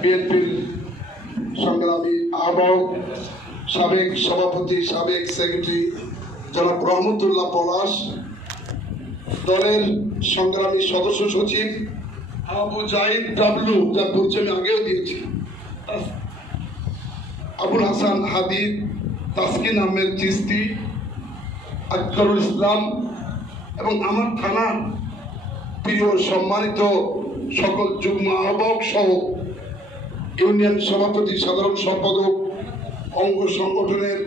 বিএনপির সংগ্রামী আহ্বায়ক, সাবেক সভাপতি, সাবেক সেক্রেটারি জনাব রহমতুল্লাহ পলাশ, দলের সংগ্রামী সদস্য সচিব আবু জাহিদ ডাবলু, যার পরিচয় আমি আগেও দিয়েছি, আবুল হাসান হাদিদ, তাসকিন আহমেদ চিস্তি, আকবরুল ইসলাম এবং আমার থানার প্রিয় সম্মানিত সকল যুগ্ম আহ্বায়ক সহ ইউনিয়ন সভাপতি, সাধারণ সম্পাদক, অঙ্গ সংগঠনের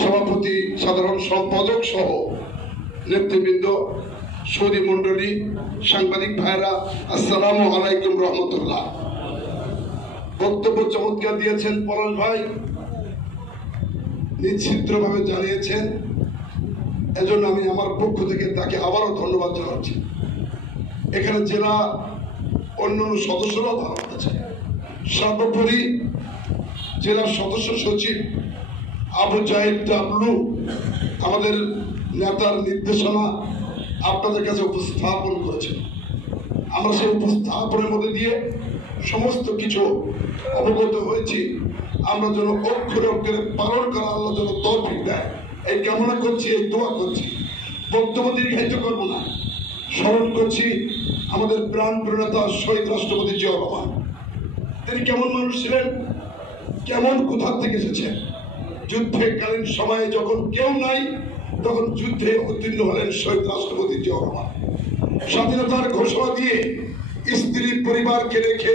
সভাপতি, সাধারণ সম্পাদক সহ নেতৃবৃন্দ, সৌদি মন্ডলী, সাংবাদিক ভাইরা, আসসালামু আলাইকুম রহমতুল্লাহ। বক্তব্য চমৎকার দিয়েছেন পলাশ ভাই, নিশ্চিত্রভাবে জানিয়েছেন, এজন্য আমি আমার পক্ষ থেকে তাকে আবারও ধন্যবাদ জানাচ্ছি। এখানে জেলা অন্যান্য সদস্যরাও ভালো আছে। সর্বোপরি জেলার সদস্য সচিব আবু জাহিদ ডাবলু আমাদের নেতার নির্দেশনা আপনাদের কাছে উপস্থাপন করেছেন। আমরা সেই উপস্থাপনের মধ্যে দিয়ে সমস্ত কিছু অবগত হয়েছি। আমরা যেন অক্ষরে অক্ষরে পালন করা আল্লাহ যেন তৌফিক দেয়, এই কামনা করছি, এই দোয়া করছি। বক্তব্য দীর্ঘায়িত করবো না, স্মরণ করছি আমাদের প্রাণ প্রিয়তা শহীদ রাষ্ট্রপতি জিয়াউর রহমান। তিনি কেমন মানুষ ছিলেন, কেমন কোথা থেকে এসেছেন। যুদ্ধকালীন সময়ে যখন কেউ নাই, তখন যুদ্ধে উত্তীর্ণ হলেন শহীদ রাষ্ট্রপতি জিয়াউর রহমান। স্বাধীনতার ঘোষণা দিয়ে স্ত্রী পরিবারকে রেখে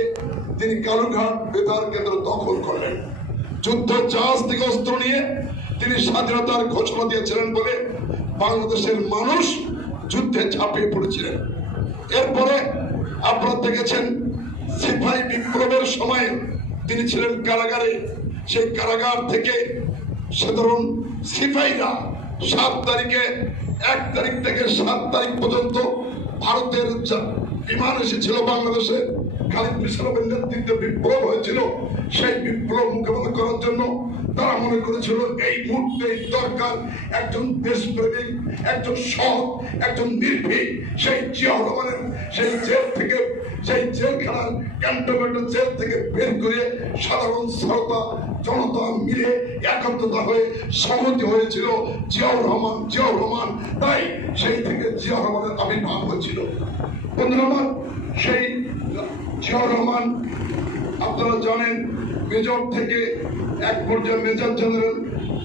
তিনি কালুঘাট বেতার কেন্দ্র দখল করলেন। যুদ্ধ জাহাজ থেকে অস্ত্র নিয়ে তিনি স্বাধীনতার ঘোষণা দিয়েছিলেন বলে বাংলাদেশের মানুষ যুদ্ধে ঝাঁপিয়ে পড়েছিলেন। এরপরে আপনারা দেখেছেন সিপাহী বিপ্লবের সময় তিনি ছিলেন কারাগারে। সেই কারাগার থেকে সাধারণ সিপাহীরা 7 তারিখে 1 তারিখ থেকে 7 তারিখ পর্যন্ত ভারতের বিমান এসেছিল বাংলাদেশে। খালিদ মিশরের নেতৃত্বে বিপ্লব হয়েছিল। সেই বিপ্লব মোকাবেলা করার জন্য তারা মনে করেছিল এই মুহূর্তে দরকার একজন দেশপ্রেমিক, একজন সৎ, একজন নির্ভীক। সেই জিয়াউর রহমানের সেই জেল থেকে, সেই জেলখানার ক্যান্টনমেন্টের জেল থেকে বের করে সাধারণ শ্রোতা জনতা মিলে একত্রতা হয়ে সহমতি হয়েছিল জিয়াউর রহমান, জিয়াউর রহমান। তাই সেই থেকে জিয়াউর রহমানের আবির্ভাব হয়েছিল। বন্ধুরা আমার, সেই জিয়াউর রহমান আপনারা জানেন, মেজর থেকে এক পর্যায়ে মেজর জেনারেল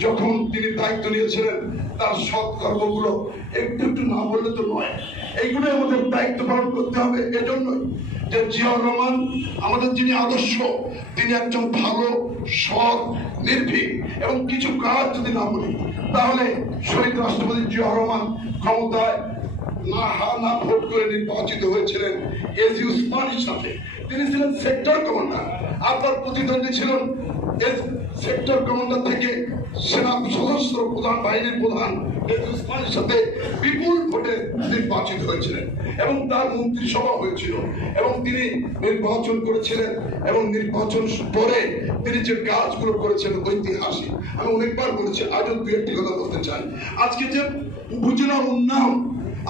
যখন তিনি দায়িত্ব নিয়েছিলেন, তার সৎকর্মগুলো একটু একটু না বললে তো নয়। এইগুলো আমাদের দায়িত্ব পালন করতে হবে। এজন্যই যে জিয়াউর রহমান আমাদের যিনি আদর্শ, তিনি একজন ভালো, সৎ, নির্ভীক এবং কিছু কাজ যদি না বলি, তাহলে শহীদ রাষ্ট্রপতি জিয়াউর রহমান ক্ষমতায় না ভোট করে নির্বাচিত হয়েছিলেন এজি উসমানীর সাথে। তিনি ছিলেন সেক্টর কমান্ডার। আপনার প্রতিদ্বন্দ্বী ছিলেন সেক্টর কমান্ডার থেকে সেনা সশস্ত্র প্রধান বাহিনীর প্রধান এজি উসমানীর সাথে বিপুল ভোটে নির্বাচিত হয়েছিলেন এবং তার মন্ত্রিসভা হয়েছিল এবং তিনি নির্বাচন করেছিলেন। এবং নির্বাচন পরে তিনি যে কাজগুলো করেছেন ঐতিহাসিক। আমি অনেকবার বলেছি, আজও 2-1টি কথা বলতে চাই। আজকে যে উপজেলা উন্নয়ন,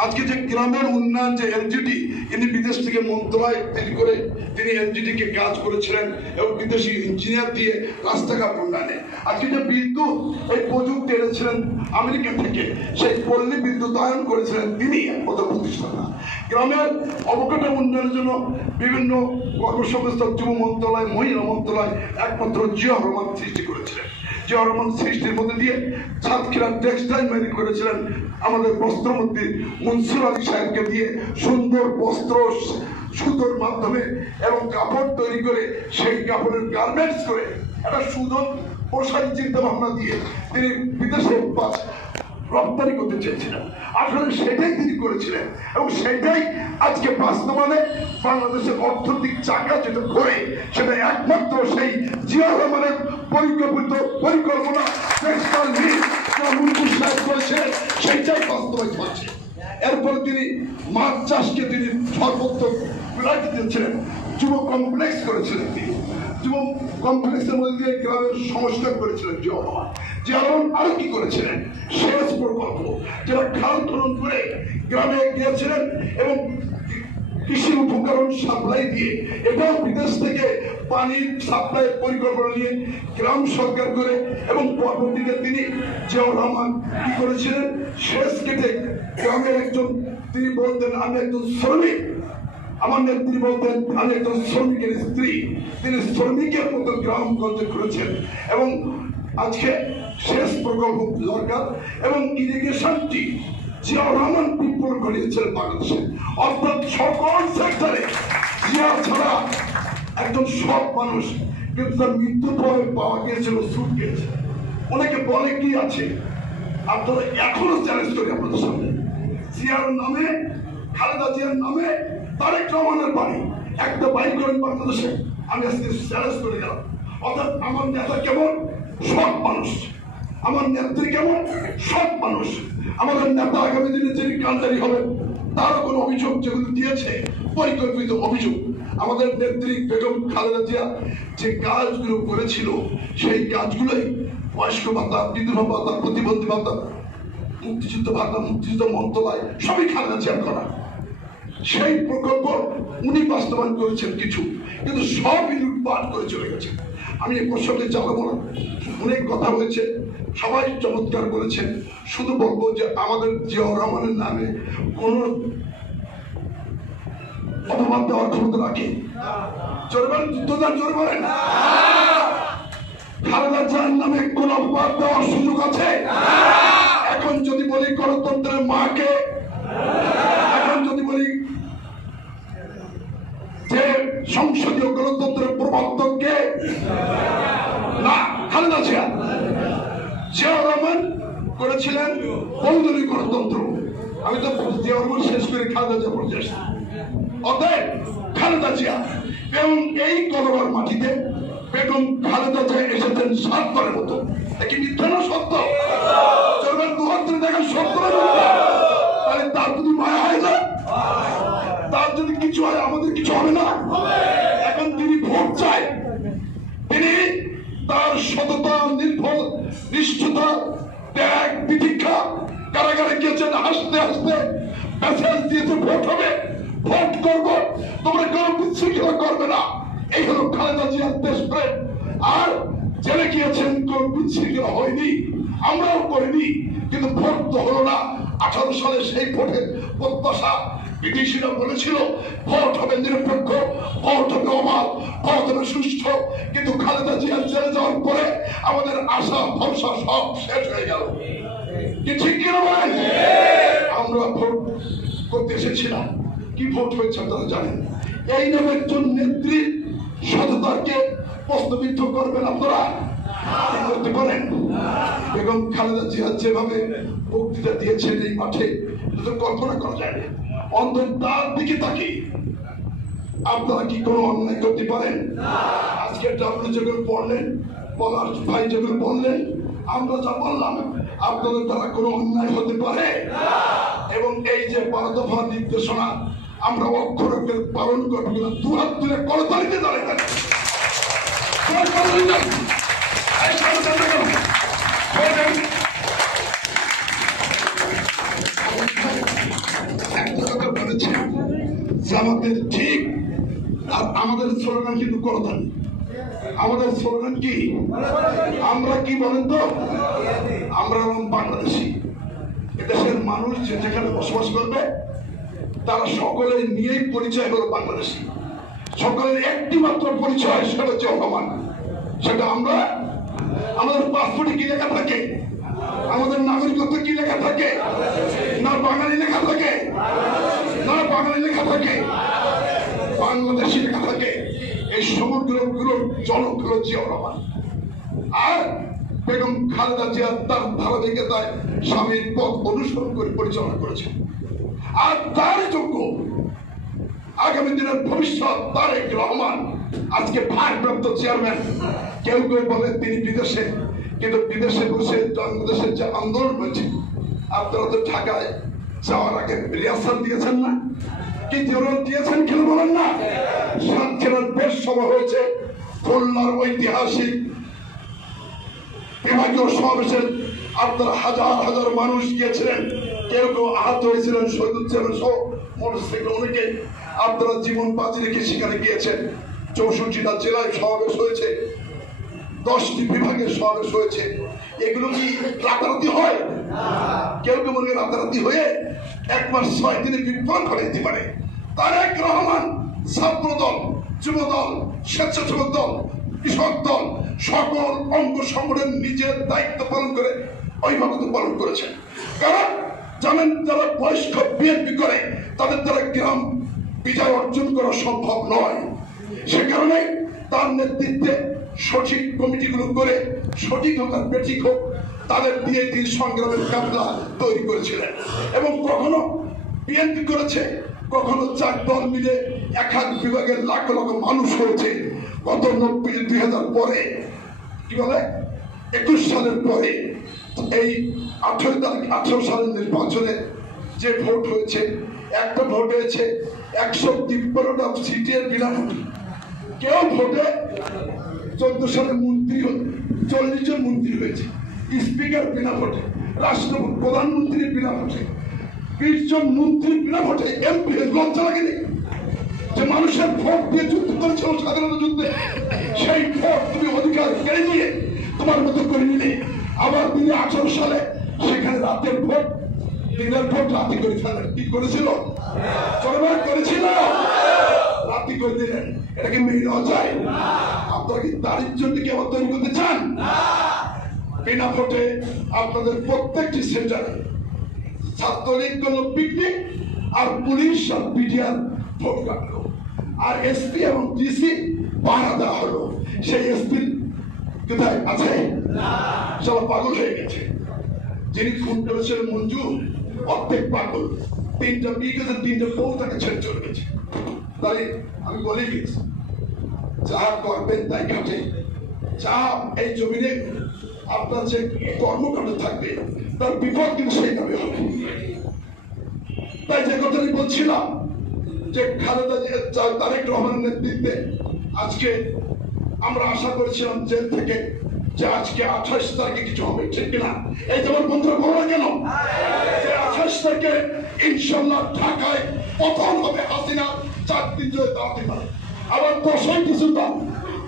আজকে যে গ্রামের উন্নয়ন, যে এলজিডি, ইনি বিদেশ থেকে মন্ত্রণালয় তৈরি করে তিনি এলজিডি কে কাজ করেছিলেন এবং বিদেশি ইঞ্জিনিয়ার দিয়ে রাস্তাঘাট উন্নয়নে। আজকে যে বিদ্যুৎ, এই প্রযুক্তি এনেছিলেন আমেরিকা থেকে, সেই পল্লী বিদ্যুতায়ন করেছিলেন তিনি, একমাত্র প্রতিষ্ঠাতা। গ্রামের অবকাঠামো উন্নয়নের জন্য বিভিন্ন কর্মসংস্থান, যুব মন্ত্রণালয়, মহিলা মন্ত্রণালয় একমাত্র জিয়াউর রহমান সৃষ্টি করেছিলেন। জিয়াউর রহমান সৃষ্টির মধ্যে দিয়ে সাতক্ষীরা টেক্সটাইল মেরিট করেছিলেন আমাদের বস্ত্রমন্ত্রী মনসুর আলী সাহেবকে দিয়ে সুন্দর বস্ত্র সুতোর মাধ্যমে এবং কাপড় তৈরি করে সেই কাপড়ের গার্মেন্টস করে একটা সুন্দর পোশাক চিন্তা ভাবনা দিয়ে তিনি বিদেশে রপ্তানি করতে চেয়েছিলেন। আসলে সেটাই তিনি করেছিলেন এবং সেটাই আজকে বাস্তবায়নে বাংলাদেশের অর্থনৈতিক চাকা যেটা ঘোরে, সেটা একমাত্র সেই জিয়াউর রহমানের পরিকল্পনা করেছে, সেইটাই বাস্তবায়িত হচ্ছে। এরপরে তিনি মাছ চাষকে তিনি সর্বত্র প্রায়োরিটি দিয়েছিলেন। যুব কমপ্লেক্স করেছিলেন তিনি, যুব কমপ্লেক্সের মধ্যে দিয়ে গ্রামের সংস্কার করেছিলেন জিয়াউর রহমান। জিয়াউর রহমান আরো কি করেছিলেন, সেচ প্রকল্প, যারা খাল খনন করে গ্রামে গিয়েছিলেন এবং কৃষি উপকরণ সাপ্লাই দিয়ে, এটাও বিদেশ থেকে পানির সাপ্লাই পরিকল্পনা নিয়ে গ্রাম সরকার করে এবং পরবর্তীতে তিনি জিয়াউর রহমান কি করেছিলেন, শেষ কেটে গ্রামের একজন, তিনি বলতেন আমি একজন শ্রমিক, আমার নেত্রী বলতেন আমি একজন শ্রমিকের স্ত্রী, তিনি শ্রমিকের মতো গ্রামগঞ্জে করেছেন। এবং আজকে শেষ প্রকল্প দরকার এবং ইরিগেশনটি জিয়াউর রহমান বিপ্লব ঘটিয়েছেন বাংলাদেশে, অর্থাৎ সকল সেক্টরে জিয়া ছাড়া একজন সৎ মানুষ, কিন্তু তার মৃত্যুর পরে পাওয়া গিয়েছিল সুটকেস। অনেকে বলে কি আছে, আপনারা এখনো চ্যালেঞ্জ করি আপনাদের সামনে, জিয়ার নামে, খালেদা জিয়ার নামে তারেক রহমানের বাড়ি একটা বাইক করেন বাংলাদেশে, আমি আজকে চ্যালেঞ্জ করে গেলাম। অর্থাৎ আমার নেতা কেমন সৎ মানুষ, আমার নেত্রী কেমন সৎ মানুষ, আমাদের নেতা আগামী দিনে যিনি কান্ডারি হবেন তারও কোনো অভিযোগ যেগুলো দিয়েছে পরিকল্পিত অভিযোগ। আমাদের নেত্রী বেগম খালেদা জিয়া যে কাজগুলো করেছিল সেই কাজগুলোই বয়স্ক ভাতা, বিধবা ভাতা, প্রতিবন্ধী ভাতা, মুক্তিযুদ্ধ ভাতা, মুক্তিযুদ্ধ মন্ত্রণালয় সবই খালেদা জিয়ার করা। সেই প্রকল্প উনি বাস্তবায়ন করেছেন কিছু, কিন্তু সবই লুটপাট করে চলে গেছে। আমি এই প্রসঙ্গে জানাবো না, অনেক কথা হয়েছে, সবাই চমৎকার করেছেন। শুধু বলবো যে আমাদের জিয়াউর রহমানের নামে কোন অপবাদ দেওয়ার ক্ষমতা রাখে, জোর বলেন খালেদা জিয়ার নামে কোন অপবাদ দেওয়ার সুযোগ আছে? এখন যদি বলি গণতন্ত্রের মাকে, এখন যদি বলি যে সংসদীয় গণতন্ত্রের প্রবর্তককে, না, খালেদা জিয়া। জিয়াউর রহমান করেছিলেন বহুদলীয় গণতন্ত্র, আমি তো জিয়াউর রহমান শেষ করে খালেদা জিয়া পড়ে আসছি। অতএব খালেদা জিয়া এবং এই কলবার মাটিতে বেগম খালেদা জিয়া এসেছেন সাতবারের মতো। কি মিথ্যা না সত্য? চলবেন দুহাত ধরে দেখেন সত্য না মিথ্যা? তাহলে তার যদি মায়া হয় না, তার যদি কিছু হয় আমাদের কিছু হবে না। এখন তিনি ভোট চায়, তিনি তার সততা, নির্ভর, নিষ্ঠতা, ত্যাগ, তিতিক্ষা, কারাগারে গিয়েছেন হাসতে হাসতে, মেসেজ দিয়েছে ভোট হবে, ভোট করবো, তোমরা কোনো বিশৃঙ্খলা করবে না। এই হলো খালেদা জিয়ার দেশপ্রেম। আর জেলে গিয়েছেন, কোন বিশৃঙ্খলা হয়নি, আমরাও করিনি, কিন্তু ভোট তো হলো না। 18 সালে সেই ভোটের প্রত্যাশা, বিদেশিরা বলেছিল ভোট হবে নিরপেক্ষ, ভোট হবে অবাধ, ভোট হবে সুষ্ঠু, কিন্তু খালেদা জিয়া জেলে যাওয়ার পরে আমাদের আশা ভরসা সব শেষ হয়ে গেল। কি ঠিক কিনা বলেন? আমরা ভোট করতে এসেছিলাম, কি ভোট হয়েছে আপনারা জানেন। এই নামে একজন নেত্রীর সততাকে প্রশ্নবিদ্ধ করবেন আপনারা, করতে পারেন? বেগম খালেদা জিয়া যেভাবে বক্তৃতা দিয়েছেন এই মাঠে, এটা কল্পনা করা যায় না। অন্তত তার দিকে তাকিয়ে আপনারা কি কোনো অন্যায় করতে পারেন? আজকে আপনি যেগুলো পড়লেন, পলাশ ভাই যেগুলো বললেন, আমরা যা বললাম, আপনাদের দ্বারা কোনো অন্যায় হতে পারে? এবং এই যে 12 দফা নির্দেশনা আমরা অক্ষর অক্ষরে পালন করবো কিনা, দুহাত তুলে করতালিতে দাঁড়াবেন। আমাদের ঠিক, আর আমাদের স্লোগান কিন্তু করতালি। আমাদের স্লোগান কি? আমরা কি বলেন তো? আমরা বাংলাদেশি। এদেশের মানুষ যে যেখানে বসবাস করবে তারা সকলের নিয়েই পরিচয় হলো বাংলাদেশি। সকলের একটি মাত্র পরিচয়, সেটা হচ্ছে রহমান। সেটা আমরা, আমাদের পাসপোর্টে কি লেখা থাকে, আমাদের নাগরিকত্ব কি লেখা থাকে, না বাঙালি লেখা থাকে, না বাঙালি লেখা থাকে, বাংলাদেশি লেখা থাকে। এই সমগ্রগুলোর জনক হলো জিয়াউর রহমান। আর বেগম খালেদা জিয়া তার ধারাবাহিকতায় স্বামীর পথ অনুসরণ করে পরিচালনা করেছেন। আর তার যোগ্য আগামী দিনের ভবিষ্যৎ তারেক রহমান, আজকে ভারপ্রাপ্ত চেয়ারম্যান। কেউ কেউ বলেন তিনি বিদেশে, কিন্তু বিদেশে বসে বাংলাদেশের যে আন্দোলন হয়েছে, আপনারা তো ঢাকায় যাওয়ার আগে রিহার্সাল দিয়েছেন না? কি জরুরত দিয়েছেন কেন বলেন না? সাতক্ষীরার বেশ সভা হয়েছে, খুলনার ঐতিহাসিক বিভাগীয় সমাবেশে আপনারা হাজার হাজার মানুষ গিয়েছিলেন, কেউ কেউ আহত হয়েছিলেন, শহীদুজ্জামান সহ মোটরসাইকেল অনেকে আপনারা জীবন বাজি রেখে সেখানে গিয়েছেন। 64টা জেলায় সমাবেশ হয়েছে, 10টি বিভাগের সমাবেশ হয়েছে। এগুলো কি রাতারাতি হয়? কেউ কেউ মনে রাতারাতি হয়ে 1 মাস 6 দিনে বিপ্লব করে দিতে পারে। তারেক রহমান ছাত্র দল, যুব দল, স্বেচ্ছাসেবক দল, কৃষক দল সকল অঙ্গ সংগঠন নিজের দায়িত্ব পালন করে ওইভাবে তো পালন করেছেন। কারণ জানেন, যারা বয়স্ক বিএনপি করে তাদের দ্বারা গ্রাম বিজয় অর্জন করা সম্ভব নয়। সে কারণে তার নেতৃত্বে সঠিক কমিটিগুলো করে সঠিক হোক আর বেঠিক হোক তাদের দিয়ে তিনি সংগ্রামের কাফলা তৈরি করেছিলেন। এবং কখনো বিএনপি করেছে, কখনো 4 দল মিলে এক বিভাগের লাখ লাখ মানুষ হয়েছে। গত 2000 পরে কি বলে 21 সালের পরে এই 18 সালের নির্বাচনে যে ভোট হয়েছে, একটা ভোট হয়েছে 153টা সিটের বিনা ভোট। কেউ ভোটে 14 সালে মন্ত্রী 40 জন মন্ত্রী হয়েছে, স্পিকার বিনা ভোটে, রাষ্ট্রপতি প্রধানমন্ত্রীর বিনা ভোটে, 20 জন মন্ত্রী বিনা ভোটে এমপি। লজ্জা লাগেনি যে মানুষের ভোট দিয়ে যুদ্ধ করেছিল স্বাধীনতা যুদ্ধে? সেই ভোট তুমি অধিকার কেড়ে নিয়ে তোমার মতো করে নিলে। আবার 2018 সালে সেখানে রাতের ভোট দিনের ভোট রাতি করে ফেলেন। কি করেছিল? চরবার করেছিল, রাতি করে দিলেন। এটাকে মেনে নেওয়া যায়? আপনারা কি তারিখ জন্য কি আবার তৈরি করতে চান? বিনা ভোটে আপনাদের প্রত্যেকটি সেন্টারে ছাত্রলীগ কোনো পিকনিক আর পুলিশ আর বিডিআর ভোট কাটলো, আর এসপি এবং ডিসি পাহারা দেওয়া হলো। সেই এসপি কোথায় আছে? সব পাগল হয়ে গেছে। যিনি খুন করেছিলেন মঞ্জু অর্ধেক পাগল, 3টা বিয়ে গেছে, 3টা বউ তাকে ছেড়ে চলে গেছে। তাই আমি বলে গেছি, যাহা করবেন তাই ঘাটে। যা এই জমিনে আপনার যে কর্মকাণ্ড থাকবে তার বিপদ কিন্তু সেইভাবে হবে। তাই যে কথাটি বলছিলাম যে খালেদা তারেক রহমানের নেতৃত্বে আজকে আমরা আশা করেছিলাম জেল থেকে যে আজকে 28 তারিখে কিছু হবে, ঠিক কিনা? এই যেমন বন্ধুরা বলো না কেন যে 28 তারিখে ইনশাল্লাহ ঢাকায় পতন হবে, হাসিনা 4 দিন ধরে দাঁড়াতে পারে। আবার 10 কিছু দাম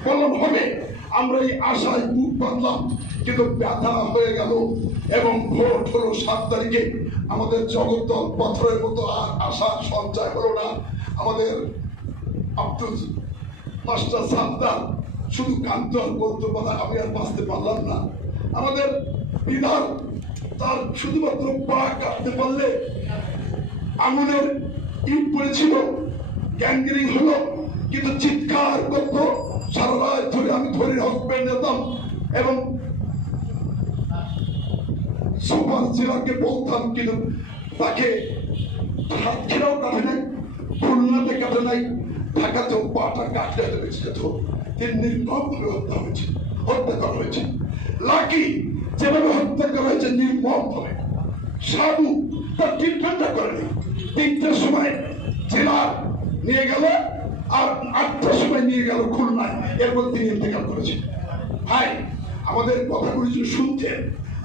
বললাম হবে। আমরা এই আশায় বুক বাঁধলাম, কিন্তু ব্যথা হয়ে গেল এবং ভোট হলো 7 তারিখে। আমাদের জগদ্দল পাথরের মতো আর আশার সঞ্চয় হলো না। আমাদের আব্দুল মাস্টার সাদ্দার শুধু কান্ত আর বলতে পারা, আমি আর বাঁচতে পারলাম না। আমাদের বিধান তার শুধুমাত্র পা কাটতে পারলে আঙুলের ইট পড়েছিল, গ্যাংগ্রিং হলো, কিন্তু চিৎকার করতো সারা রাত ধরে। আমি ধরে হসপিটাল যেতাম এবং সুপার জেলাকে বলতাম, কিন্তু তাকে সাতক্ষীরাও কাটে নাই, খুলনাতে কাটে নাই, ঢাকাতেও পাটা কাটলে বেঁচে যেত। তিনি নির্মমভাবে হত্যা হয়েছে, হত্যা করা হয়েছে। লাকি যেভাবে হত্যা করা হয়েছে নির্মমভাবে, সাবু তার ট্রিটমেন্টটা করেনি। 3টার সময় জেলা নিয়ে গেল আর 8টার সময় নিয়ে গেল খুলনায়, এরপর তিনি ইন্তেকাল করেছেন। ভাই আমাদের কথাগুলি যদি শুনতেন,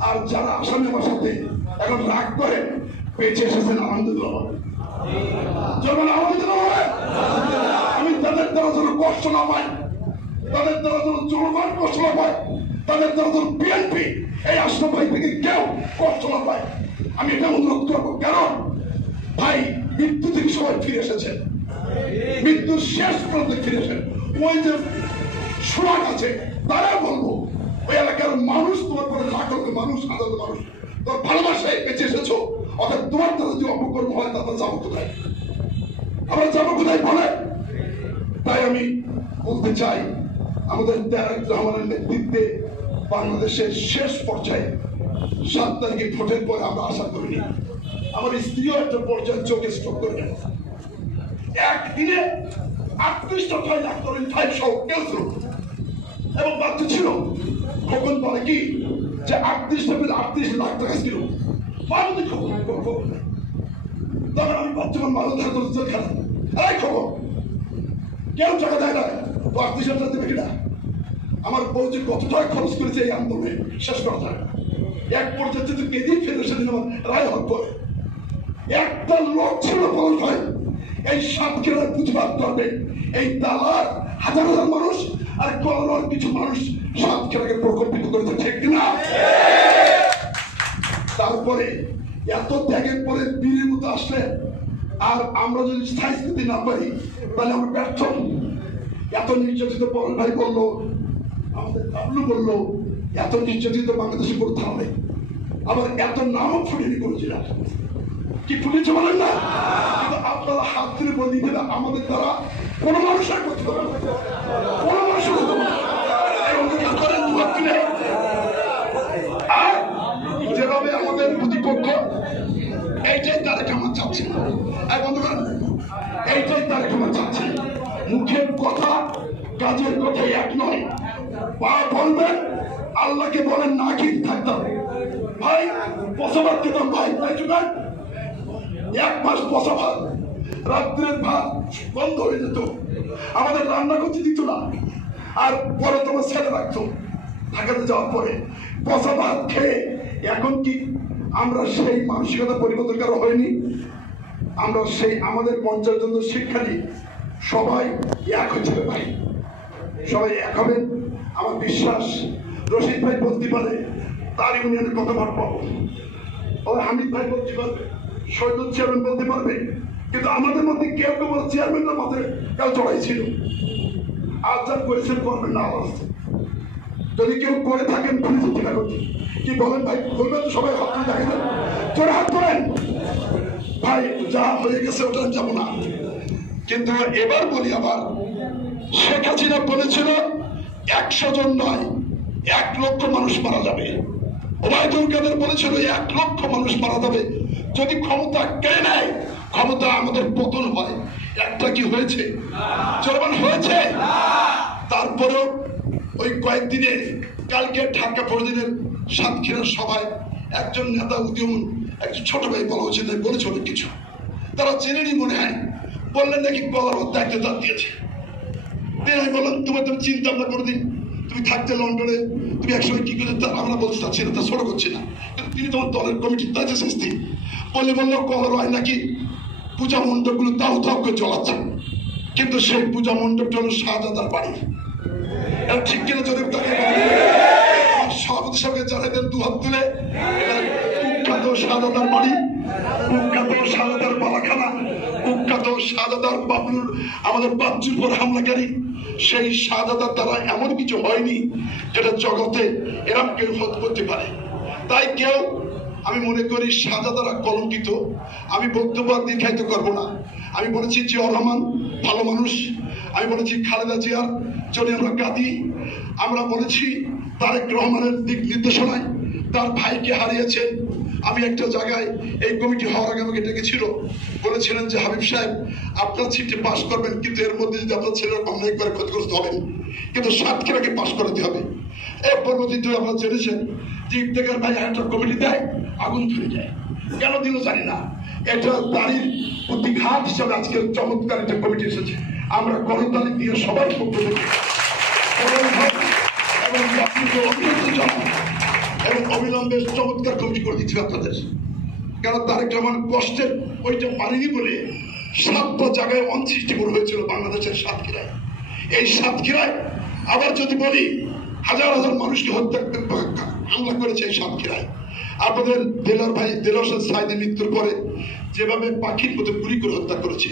আর যারা আসামি আমার সাথে এখন রাগ করেন, বেঁচে এসেছেন আলহামদুলিল্লাহ। যেমন আলহামদুলিল্লাহ, আমি তাদের দ্বারা যেন কষ্ট না পাই, তাদের দ্বারা যেন জনগণ কষ্ট না পায়, তাদের দ্বারা যেন বিএনপি এই আশরাফ ভাই থেকে কেউ কষ্ট না পায়, আমি এটা অনুরোধ করবো। কারণ ভাই মৃত্যু থেকে সবাই ফিরে এসেছেন, মৃত্যুর শেষ প্রান্তে ফিরে এসেছেন। ওই যে সুরাট আছে তারা বলবো, ওই এলাকার মানুষ তোমার পরে লাখ লাখ মানুষ, হাজার মানুষ তোমার ভালোবাসায় বেঁচে এসেছো। অর্থাৎ তোমার দ্বারা যদি অপকর্ম হয় তারপর যাবো কোথায়? আমরা যাবো কোথায় বলে? তাই আমি বলতে চাই, আমাদের তারেক রহমানের নেতৃত্বে বাংলাদেশের শেষ পর্যায়ে 7 তারিখে ভোটের পরে আমরা আশা করিনি। আমার স্ত্রীও একটা পর্যায়ে চোখে স্ট্রোক করে গেল। একদিনে 38টা ফাইল ডাক্তারের ফাইল সহ ক্যান্সেল এবং বাচ্চা ছিল। খোকন বলে কি যে 38টা ফাইল 38 লাখ টাকা ছিল। মানতে খবর তখন আমি বাচ্চাকে মানব থাকতো খেলা, এই খবর কেউ টাকা দেয় না, 38,000 দেবে কিনা? আমার বউ যে কত টাকা খরচ করেছে এই আন্দোলনে শেষ করা যায় না। এক পর্যায়ে যদি কেঁদেই ফেলে সেদিন আমার রায় হওয়ার পরে একটা লোক ছিল বল ভাই, এই সাতক্ষীরার প্রতিবাদ করবে এই তালার হাজার হাজার মানুষ আর কলর কিছু মানুষ সাতক্ষীরাকে প্রকম্পিত করেছে, ঠিক কিনা? তারপরে এত ত্যাগের পরে বীরের মতো আসলে আর আমরা যদি স্থায়ী স্থিতি না পারি তাহলে আমরা ব্যর্থ। এত নির্যাতিত পরের ভাই বললো, আমাদের কাবলু বললো, এত নির্যাতিত বাংলাদেশে কোনো থাম নেই, আবার এত নামও ফুটেনি কোনো জেলা, কি ফুটেছে বলেন না? কিন্তু আপনারা হাত তুলে বলে দিলে আমাদের দ্বারা কোনো মানুষের করতে পারে না, কোনো মানুষের করতে পারে না। করেন দুয়ার তুলে। আর যেভাবে আমাদের প্রতিপক্ষ এইটাই তারেক রহমান চাচ্ছে, এইটাই তারেক রহমান চাচ্ছে। মুখের কথা কাজের কথা এক নয়। পা বলবেন, আল্লাহকে বলেন না খেয়ে থাকতাম ভাই, পচা ভাত খেতাম ভাই, তাই চুকান 1 মাস পচা ভাত, রাত্রের ভাত বন্ধ হয়ে যেত, আমাদের রান্না করতে দিত না, আর পরে তোমার ছেলে রাখতো ঢাকাতে যাওয়ার পরে পচা ভাত খেয়ে। এখন কি আমরা সেই মানসিকতা পরিবর্তন করা হয়নি? আমরা সেই আমাদের 50 জন শিক্ষা নিই, সবাই এক হচ্ছে ভাই, সবাই এক হবেন। আমার বিশ্বাস রশিদ ভাই বলতে পারে, তার ইউনিয়নের কথা ভাট পাবো, ও হামিদ ভাই বলতে পারবে, শহীদুল চেয়ারম্যান বলতে পারবে, কিন্তু আমাদের মধ্যে কেউ কেউ চেয়ারম্যানরা মাথায় কাল চড়াইছিল। আজ যা করেছেন করবেন না, আওয়াজ যদি কেউ করে থাকেন পুলিশ চিন্তা করছি কি বলেন ভাই, বলবেন সবাই হাত তুলে দেখেন, চোরে হাত করেন ভাই, যা হয়ে গেছে ওটা যাবো না। কিন্তু এবার বলি আবার, শেখ হাসিনা বলেছিল 100 জন নয় 1 লক্ষ মানুষ মারা যাবে। ওবায়দুল কাদের বলেছিল 1 লক্ষ মানুষ মারা যাবে যদি ক্ষমতা কেড়ে নেয়, ক্ষমতা আমাদের পতন হয়। একটা কি হয়েছে? চলমান হয়েছে? তারপরেও ওই কয়েকদিনে কালকে ঢাকা পরদিনের সাতক্ষীরার সভায় একজন নেতা উদীয়মান, একজন ছোট ভাই বলা উচিত বলেছে অনেক কিছু, তারা জেনেনি মনে হয়, বললেন নাকি বলার দায়িত্ব তার দিয়েছে। আমি বললাম তোমার চিন্তা ভাবনা করে দিন, তুমি থাকতে লন্ডনে, তুমি একসময় কি করে, আমরা বলতে চাচ্ছি না, তা ছোট করছি না, কিন্তু তিনি তোমার দলের কমিটির দায়িত্ব শাস্তি বললো কলার হয় নাকি পূজা মণ্ডপ গুলো তাও তাও করে চলাচ্ছে, কিন্তু সেই পূজা মণ্ডপটা হলো শাহজাদার বাড়ি। ঠিক কিনা? যদি সভাপতি সঙ্গে জানাই দেন 2 হাত তুলে, কুখ্যাত শাহজাদার বাড়ি, কুখ্যাত শাহজাদার বালাখানা, কুখ্যাত শাহজাদার বাবলুর, আমাদের বাচ্চুর পর হামলাকারী, সেই শাহজাদার দ্বারা এমন কিছু হয়নি যেটা জগতে এরকম কেউ করতে পারে। তাই কেউ, আমি মনে করি শাহজাদারা কলঙ্কিত। আমি বক্তব্য দীর্ঘায়িত করবো না। আমি বলেছি জিয়াউর রহমান ভালো মানুষ, আমি বলেছি খালেদা জিয়ার জন্য আমরা কাঁদি, আমরা বলেছি তারেক রহমানের দিক নির্দেশনায় তার ভাইকে হারিয়েছেন। আমি একটা জায়গায় এই কমিটি হওয়ার আগে আমাকে ডেকেছিল, বলেছিলেন যে হাবিব সাহেব আপনার সিটে পাস করবেন, কিন্তু এর মধ্যে যদি আপনার ছেলের অন্যায় করে ক্ষতিগ্রস্ত হবেন, কিন্তু সাতক্ষীরাকে পাস করাতে হবে। এর পরবর্তীতে আপনারা জেনেছেন যে ইফতেখার ভাই একটা কমিটি দেয়, আগুন ধরে যায়, কেন দিল জানি না। এটা তারই প্রতিঘাত হিসাবে আজকে চমৎকার একটা কমিটি এসেছে। আমরা করতালি দিয়ে সবাই পক্ষ থেকে এবং অবিলম্বে চমৎকার কমিটি করে দিচ্ছি আপনাদের। কারণ তারেক রহমান কষ্টের ওইটা পারেনি বলে 7টা জায়গায় অনসৃষ্টিপুর হয়েছিল বাংলাদেশের সাতক্ষীরায়। এই সাতক্ষীরায় আবার যদি বলি হাজার হাজার মানুষকে হত্যা হামলা করেছে এই সাতক্ষীরায়। আপনাদের দেলার ভাই দেলার হোসেন সাইদের মৃত্যুর পরে যেভাবে পাখির মতো গুলি করে হত্যা করেছে,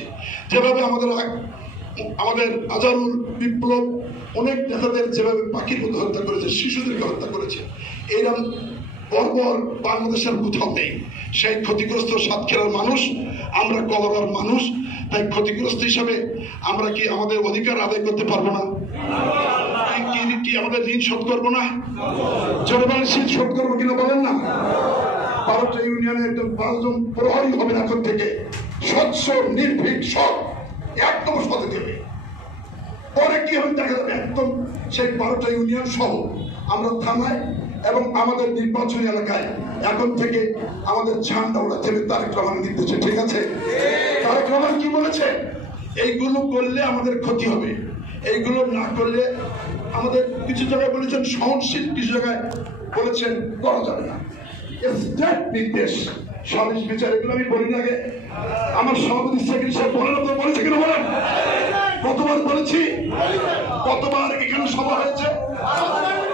যেভাবে আমাদের আজারুল বিপ্লব অনেক নেতাদের যেভাবে পাখির মতো হত্যা করেছে, শিশুদেরকে হত্যা করেছে, এইরকম বর্বর বাংলাদেশের কোথাও নেই। সেই ক্ষতিগ্রস্ত সাতক্ষীরার মানুষ, আমরা কলরার মানুষ, তাই ক্ষতিগ্রস্ত হিসাবে আমরা কি আমাদের অধিকার আদায় করতে পারবো না? কি আমাদের ঋণ শোধ করবো না? জনগণের ঋণ শোধ করবো কিনা বলেন না? 12টা ইউনিয়নের একজন 12 জন প্রহরী হবেন এখন থেকে, স্বচ্ছ নির্ভীক সব একদম পদে দেবে। পরে কি হবে দেখা যাবে। একদম সেই 12টা ইউনিয়ন সহ আমরা থানায় এবং আমাদের নির্বাচনী এলাকায় এখন থেকে আমাদের ঝান্ডা ওড়াতে হবে তারেক রহমানের নির্দেশে। ঠিক আছে? তারেক রহমান কি বলেছে? এইগুলো করলে আমাদের ক্ষতি হবে, এইগুলো না করলে আমাদের কিছু জায়গায় বলেছেন সহনশীল, কিছু জায়গায় বলেছেন করা যাবে না। স্টেট নির্দেশ সালিশ বিচার, এগুলো আমি বলি না আগে? আমার সভাপতি সেক্রেটারি সাহেব বলেন, তো বলেছে কিনা বলেন? কতবার বলেছি? কতবার এখানে সভা হয়েছে?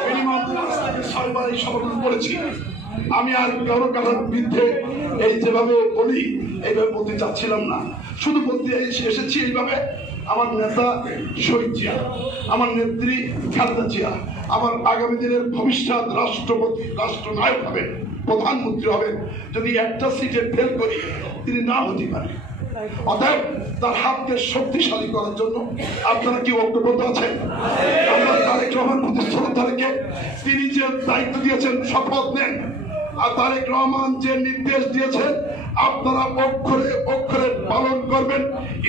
মিনিমাম 5 থেকে 6 বার এই সভাগুলো করেছি। আমি আর কারো কারোর বিরুদ্ধে এই যেভাবে বলি এইভাবে বলতে চাচ্ছিলাম না, শুধু বলতে এসেছি এইভাবে আমার নেতা শহীদ জিয়া, আমার নেত্রী খালেদা জিয়া, আমার আগামী দিনের ভবিষ্যৎ রাষ্ট্রপতি, রাষ্ট্রনায়ক হবেন, প্রধানমন্ত্রী হবেন, যদি একটা সিটে ফেল করি তিনি না হতে পারেন। অতএব তার হাতকে শক্তিশালী করার জন্য আপনারা কি ঐক্যবদ্ধ আছেন? আমরা তারেক রহমান প্রতিষ্ঠানের তারিখে তিনি যে দায়িত্ব দিয়েছেন শপথ নেন, আর তারেক রহমান যে নির্দেশ দিয়েছেন আপনারা অক্ষরে অক্ষরে পালন করবেন।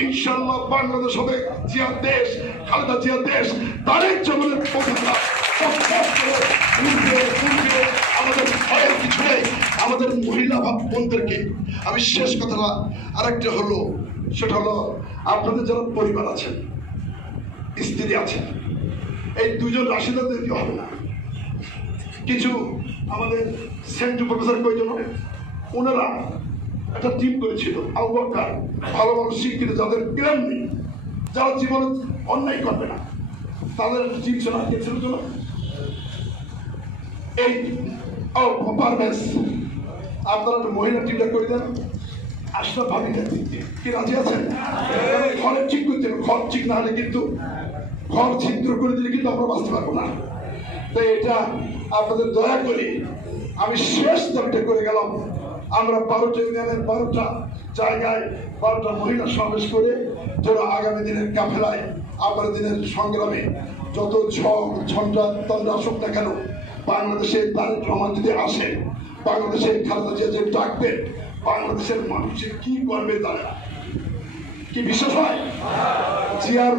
ইনশাআল্লাহ বাংলাদেশ হবে জিয়া দেশ, খালেদা জিয়া দেশ। তারেক জমানের পতাকা আমাদের ভয়ের কিছু নেই। আমাদের মহিলা বোনদেরকে আমি শেষ কথাটা আরেকটা হলো, সেটা হলো আপনাদের যারা পরিবার আছেন, স্ত্রী আছেন, এই দুজন রাশিদাদেরকে হবে না। কিছু আমাদের সেন্ট্রাল প্রফেসর কয়েকজন ওনারা একটা টিম করেছিল, আবু বকর ভালো ভালো শিক্ষিত যাদের জ্ঞান নেই, যারা জীবনে অন্যায় করবে না, তাদের একটা টিম ছিল। কে ছিল? এই পারভেজ, আপনারা একটা মহিলা টিমটা করে দেন। আশরাফ ভাবি কি রাজি আছেন? ঘরে ঠিক করতে হবে, ঘর ঠিক না হলে কিন্তু ঘর ছিদ্র করে দিলে কিন্তু আমরা বাঁচতে পারবো না। তাই এটা আপনাদের দয়া করে আমি শেষ দাবিটা করে গেলাম, আমরা 12টা ইউনিয়নের 12টা জায়গায় 12টা মহিলা সমাবেশ করে যেন আগামী দিনের কাফেলায়, আগামী দিনের সংগ্রামে যত ঝঞ্ঝা তন্দ্রা আসুক না কেন, বাংলাদেশের তারেক রহমান যদি আসে, বাংলাদেশের খালেদা জিয়া যে ডাকবেন, বাংলাদেশের মানুষের কি করবে তারা কি বিশ্বাস হয়? জিয়ার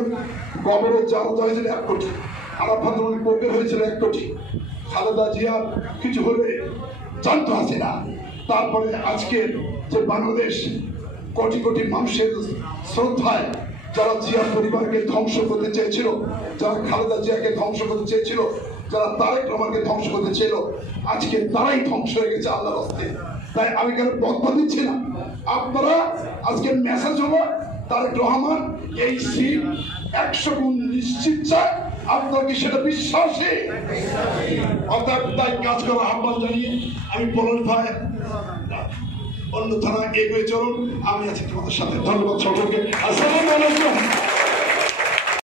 গবরে জাল হয়েছিল 1 কোটি, আরাফাত কোকের হয়েছিল 1 কোটি, খালেদা জিয়ার কিছু হলে জানতো আছে না। তারপরে আজকের যে বাংলাদেশ কোটি কোটি মানুষের শ্রদ্ধায় যারা জিয়া পরিবারকে ধ্বংস করতে চেয়েছিল, যারা খালেদা জিয়াকে ধ্বংস করতে চেয়েছিল, যারা তারেক রহমানকে ধ্বংস করতে চেয়েছিল, আজকে তারাই ধ্বংস হয়ে গেছে আল্লাহর হস্তে। তাই আমি কেন বক্তব্য দিচ্ছি না, আপনারা আজকের মেসেজ হলো তারেক রহমান এই সিট 100 গুণ নিশ্চিত চায়। আপনার কি সেটা বিশ্বাসী? অর্থাৎ তাই কাজ করার আহ্বান জানিয়ে আমি বলন ভাই অন্য থানা এগিয়ে চলুন, আমি আছি তোমাদের সাথে। ধন্যবাদ সকলকে। আসসালামু আলাইকুম।